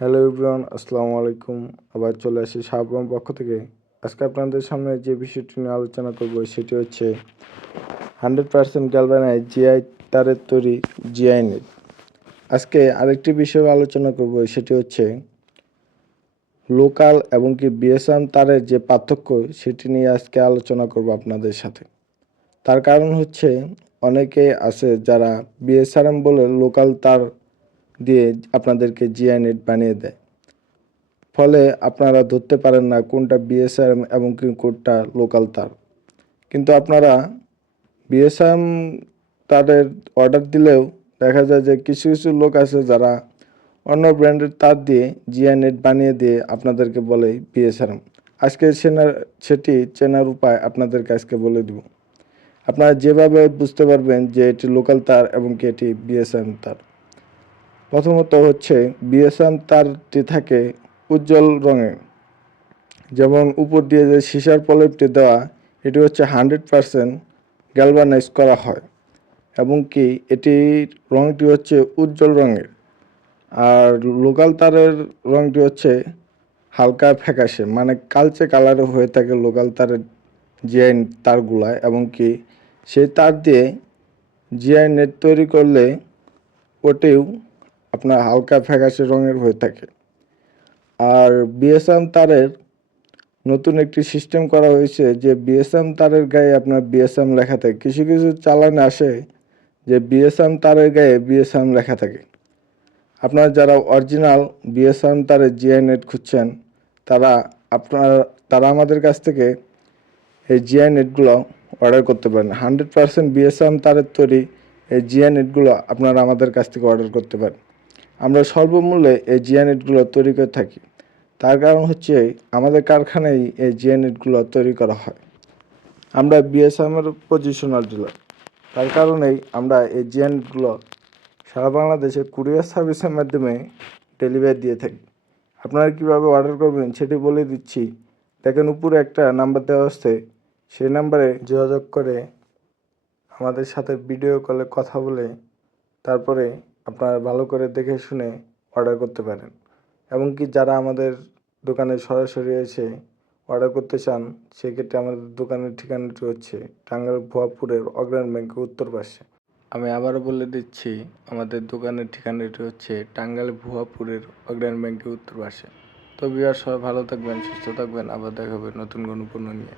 Hello Ibran আসসালামু আলাইকুম। আবার চলে আসি শাহবাম পক্ষ থেকে। আজকে আপনাদের সামনে যে বিষয়টি নিয়ে আলোচনা করব সেটি হচ্ছে হান্ড্রেড পার্সেন্ট গ্যালভানাইজ জিআই তারের তৈরি জিআই নেট। আজকে আরেকটি বিষয় আলোচনা করব, সেটি হচ্ছে লোকাল এবং কি বিএসএম তারের যে পার্থক্য সেটি নিয়ে আজকে আলোচনা করব আপনাদের সাথে। তার কারণ হচ্ছে অনেকে আছে যারা বিএসআরএম বলে লোকাল তার দিয়ে আপনাদেরকে জিআই নেট বানিয়ে দেয়। ফলে আপনারা ধরতে পারেন না কোনটা বিএসআরএম এবং কোনটা লোকাল তার। কিন্তু আপনারা বিএসআরএম তারের অর্ডার দিলেও দেখা যায় যে কিছু কিছু লোক আছে যারা অন্য ব্র্যান্ডের তার দিয়ে জিআই নেট বানিয়ে দিয়ে আপনাদেরকে বলে বিএসআরএম আজকে সেনার সেটি চেনার উপায় আপনাদেরকে আজকে বলে দিব। আপনারা যেভাবে বুঝতে পারবেন যে এটি লোকাল তার এবং কি এটি বিএসএম তার। প্রথমত হচ্ছে বিএসএম তারটি থাকে উজ্জ্বল রঙের। যেমন উপর দিয়ে যে সিসার প্রলেপটি দেওয়া, এটি হচ্ছে হান্ড্রেড পারসেন্ট গ্যালভানাইজ করা হয়। এবং কি এটির রঙটি হচ্ছে উজ্জ্বল রঙের। আর লোকাল তারের রঙটি হচ্ছে হালকা ফ্যাকাশে মানে কালচে কালারে হয়ে থাকে লোকাল তারের জিআই তারগুলা। এবং কি সেই তার দিয়ে জিআই নেট তৈরি করলে ওটিও আপনার হালকা ফ্যাকাশে রঙের হয়ে থাকে। আর বিএসএম তারের নতুন একটি সিস্টেম করা হয়েছে যে বিএসএম তারের গায়ে আপনার বিএসএম লেখা থাকে। কিছু কিছু চালানে আসে যে বিএসএম তারের গায়ে বিএসএম লেখা থাকে। আপনারা যারা অরিজিনাল বিএসএম তারের জিআই নেট খুঁজছেন, তারা আপনার, তারা আমাদের কাছ থেকে এই জিআই নেটগুলো অর্ডার করতে পারেন। হান্ড্রেড পারসেন্ট বিএসএম তারের তৈরি এই জিআই নেটগুলো আপনারা আমাদের কাছ থেকে অর্ডার করতে পারেন। আমরা স্বল্পমূল্যে এই জিআই নেটগুলো তৈরি করে থাকি। তার কারণ হচ্ছে আমাদের কারখানায় এই জিআই নেটগুলো তৈরি করা হয়। আমরা বিএসএমের পজিশনাল ডিলার তার কারণেই আমরা এই জিআই নেটগুলো সারা বাংলাদেশে কুরিয়ার সার্ভিসের মাধ্যমে ডেলিভারি দিয়ে থাকি। আপনারা কীভাবে অর্ডার করবেন সেটি বলে দিচ্ছি। দেখেন উপরে একটা নাম্বার দেওয়া আছে। সেই নাম্বারে যোগাযোগ করে আমাদের সাথে ভিডিও কলে কথা বলে তারপরে আপনারা ভালো করে দেখে শুনে অর্ডার করতে পারেন। এমনকি যারা আমাদের দোকানে সরাসরি এসে অর্ডার করতে চান, সেক্ষেত্রে আমাদের দোকানের ঠিকানাটি হচ্ছে টাঙ্গাইল ভুয়াপুরের অগ্রাণ ব্যাংকের উত্তর পাশে। আমি আবারও বলে দিচ্ছি, আমাদের দোকানের ঠিকানাটি হচ্ছে টাঙ্গাইল ভুয়াপুরের অগ্রাণ ব্যাংকের উত্তর পাশে। তো বিয়ার সবাই ভালো থাকবেন, সুস্থ থাকবেন। আবার দেখা হবে নতুন কোনো পণ্য নিয়ে।